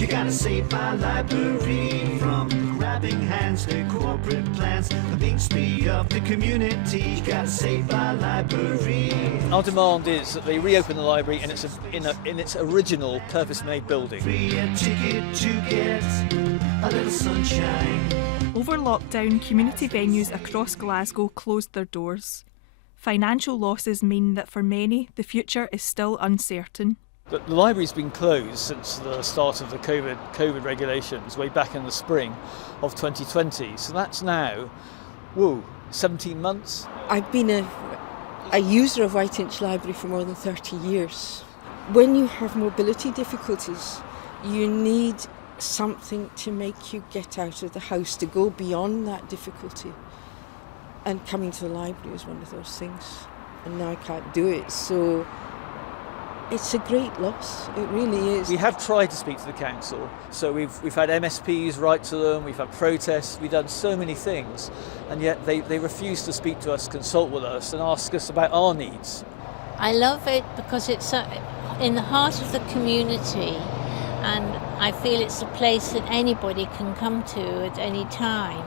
You gotta save our library from grabbing hands to corporate plans, the Bixby of the community. You gotta save our library. Our demand is that they reopen the library in its original purpose-made building. Free a ticket to get a little sunshine. Over lockdown, community venues across Glasgow closed their doors. Financial losses mean that for many, the future is still uncertain. The library's been closed since the start of the COVID regulations way back in the spring of 2020. So that's now, 17 months. I've been a user of Whiteinch Library for more than 30 years. When you have mobility difficulties, you need something to make you get out of the house, to go beyond that difficulty. And coming to the library is one of those things. And now I can't do it, so it's a great loss. It really is. We have tried to speak to the council, so we've had MSPs write to them, we've had protests, we've done so many things, and yet they refuse to speak to us, consult with us and ask us about our needs. I love it because it's in the heart of the community, and I feel it's a place that anybody can come to at any time.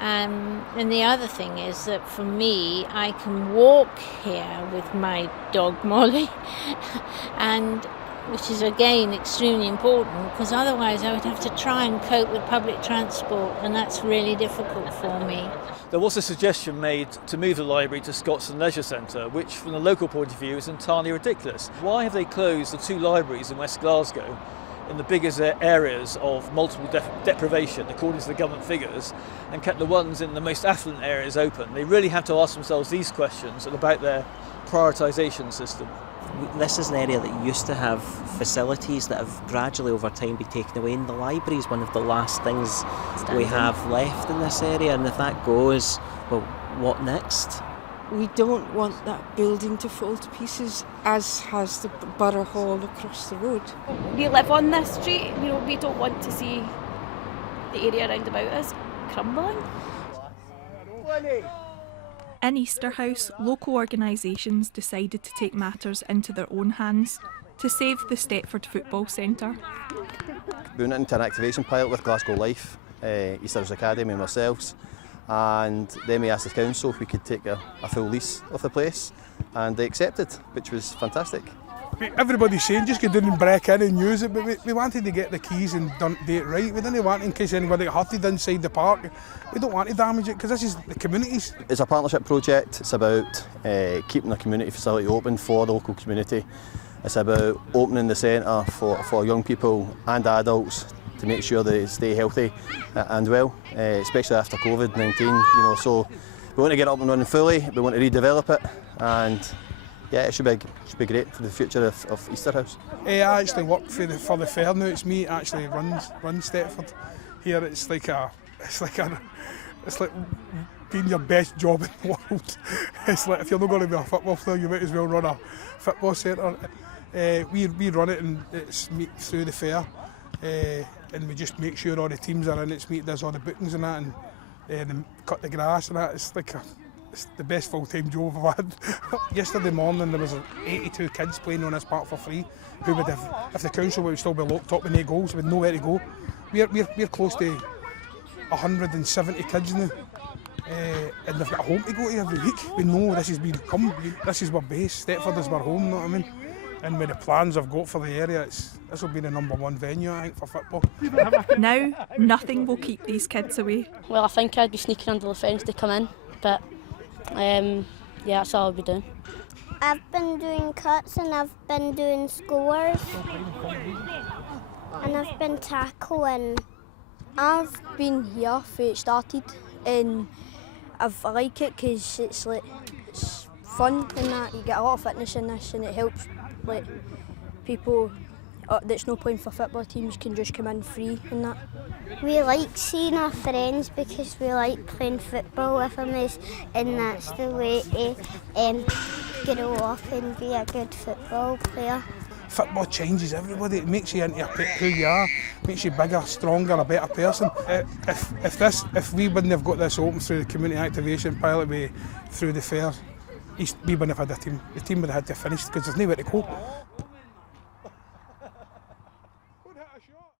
And the other thing is that for me, I can walk here with my dog Molly, and which is again extremely important, because otherwise I would have to try and cope with public transport, and that's really difficult for me. There was a suggestion made to move the library to Scotston Leisure Centre, which from the local point of view is entirely ridiculous. Why have they closed the two libraries in West Glasgow, in the biggest areas of multiple deprivation, according to the government figures, and kept the ones in the most affluent areas open? They really have to ask themselves these questions and about their prioritisation system. This is an area that used to have facilities that have gradually over time been taken away, and the library is one of the last things we have left in this area, and if that goes, well, what next? We don't want that building to fall to pieces, as has the Borough Hall across the road. We live on this street, we don't want to see the area around about us crumbling. In Easterhouse, local organisations decided to take matters into their own hands to save the Stepford Football Centre. We went into an activation pilot with Glasgow Life, Easterhouse Academy and ourselves, and then we asked the council if we could take a full lease of the place, and they accepted, which was fantastic. Everybody's saying just go down and break in and use it, but we wanted to get the keys and do it right. We didn't want, in case anybody got hurted inside the park, we don't want to damage it, because this is the community's. It's a partnership project. It's about keeping the community facility open for the local community. It's about opening the centre for young people and adults to make sure they stay healthy and well, especially after COVID-19. So we want to get it up and running fully. We want to redevelop it, and yeah, it should be great for the future of Easterhouse. I actually work for the fair now. It's me actually runs Stepford. Here it's like being your best job in the world. It's like if you're not going to be a football player, you might as well run a football centre. We run it, and it's through the fair, and we just make sure all the teams are in. It's me that does all the bookings and that, and cut the grass and that. It's the best full-time job I've had. Yesterday morning there was 82 kids playing on this park for free, who would have, if the council would still be locked up with no goals, with nowhere to go. We're close to 170 kids now, and they've got a home to go to every week. We know this is our base, Stepford is our home, you know what I mean? And with the plans I've got for the area, this will be the #1 venue, I think, for football. Now, nothing will keep these kids away. Well, I think I'd be sneaking under the fence to come in, but yeah, that's all I'll be doing. I've been doing cuts, and I've been doing scores, and I've been tackling. I've been here for it started, and I like it because it's fun and that. You get a lot of fitness in this, and it helps people that's no playing for football teams can just come in free and that. We like seeing our friends because we like playing football with them, and that's the way to grow up and be a good football player. Football changes everybody. It makes you into who you are, makes you bigger, stronger, a better person. If we wouldn't have got this open through the community activation pilot through the fair, we wouldn't have had a team. The team would have had to finish because there's nowhere to go.